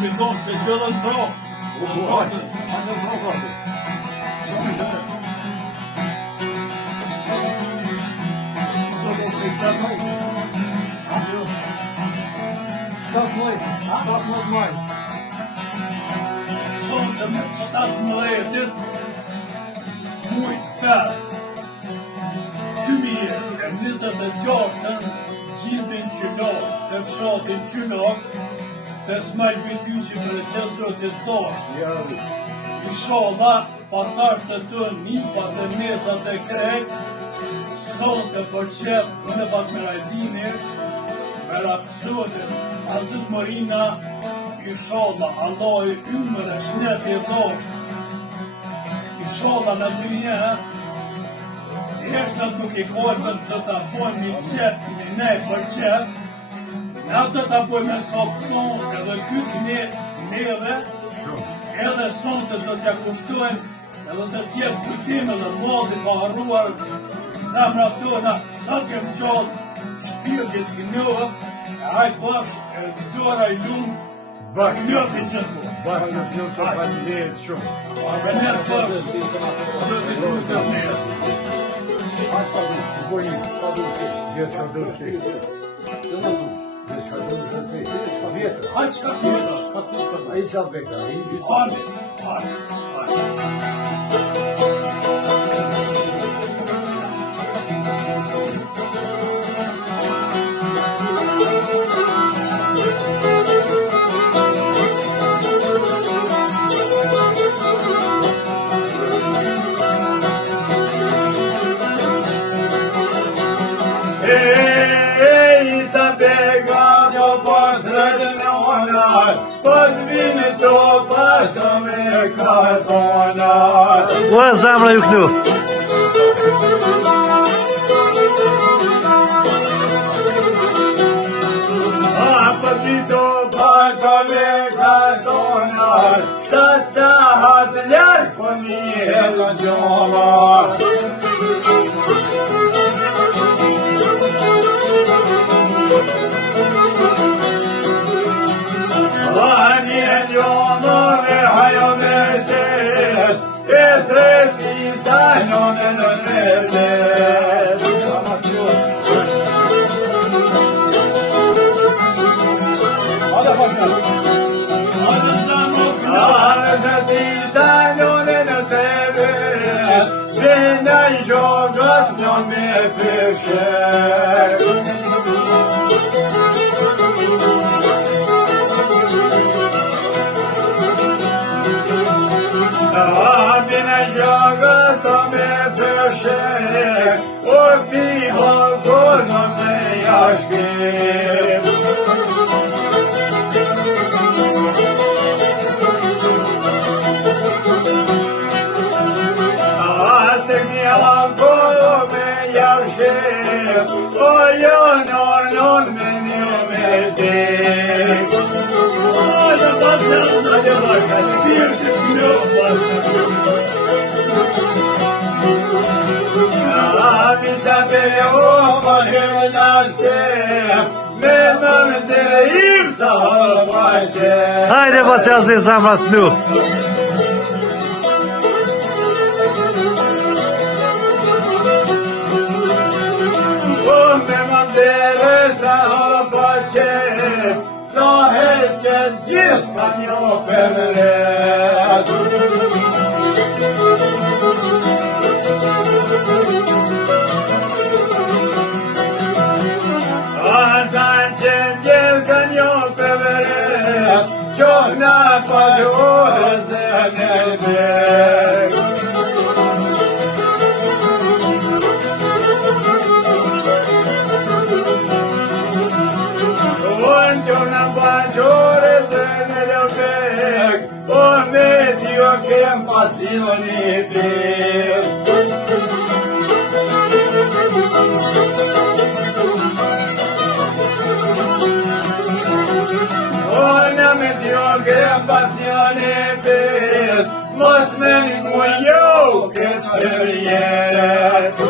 mi thonë se që dhe në tro. Sonte me 17 mujt 5 2026 gjindin qylok të fshatin qylok të smaj bëtyqi për e qëtërët të thosh. Inshallah, pasasht të të nipat dhe mesat e krejt, sonte për qep në bat me rajdinir, me rapsotën, Aziz Marina, inshallah, Allah i ymër e shnet e thosh. Inshallah, në dynje, Eshtë nuk i kojtën të të pojmë një qetë, një nej për qetë, ne të të pojmë e sopton edhe kytë neve, edhe sonte të t'ja kushtojmë, edhe të tjetë kujtime dhe modhi pa harruar, zemra tona, sa t'jem gjallë, shpirtit gënjohë, e hajtë bashkë, e dora i lumë, gënjohë i qëtë po. Bashkë në të përbandirët shumë. Përbandirët bashkë, së të të të nërë. Hasta bojim, jest kaduszy. Hajde shka kujta. A i qa beka, i Hajde. Ua zemra ju knu. Apatito patove kartonar, tata hadler koni helajoma. Hajde po që Aziz zemra t'nu. Me mandere sa hapa qep, sa heqet gjithë pa një përret. Asan që ndjelë ka një përret, qohna pa gjurës e nërbek. Kem pasioni plis. Ona me dio kem pasioni plis. Mos me një jo këtë përjet.